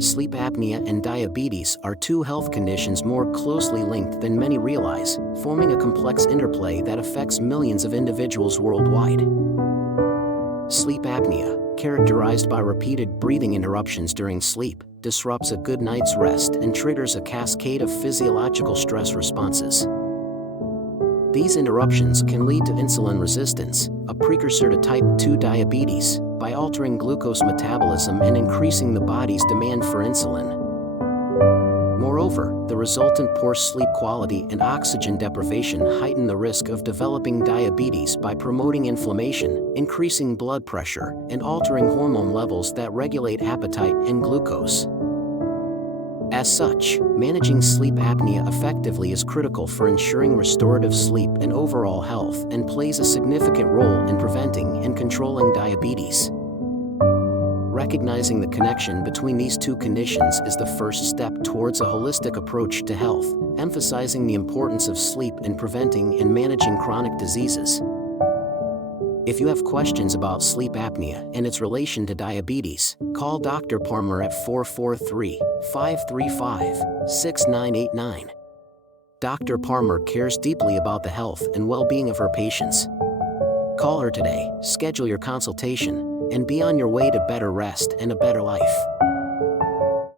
Sleep apnea and diabetes are two health conditions more closely linked than many realize, forming a complex interplay that affects millions of individuals worldwide. Sleep apnea, characterized by repeated breathing interruptions during sleep, disrupts a good night's rest and triggers a cascade of physiological stress responses. These interruptions can lead to insulin resistance, a precursor to type 2 diabetes, by altering glucose metabolism and increasing the body's demand for insulin. Moreover, the resultant poor sleep quality and oxygen deprivation heighten the risk of developing diabetes by promoting inflammation, increasing blood pressure, and altering hormone levels that regulate appetite and glucose. As such, managing sleep apnea effectively is critical for ensuring restorative sleep and overall health and plays a significant role in preventing and controlling diabetes. Recognizing the connection between these two conditions is the first step towards a holistic approach to health, emphasizing the importance of sleep in preventing and managing chronic diseases. If you have questions about sleep apnea and its relation to diabetes, call Dr. Palmer at 443-535-6989. Dr. Palmer cares deeply about the health and well-being of her patients. Call her today, schedule your consultation, and be on your way to better rest and a better life.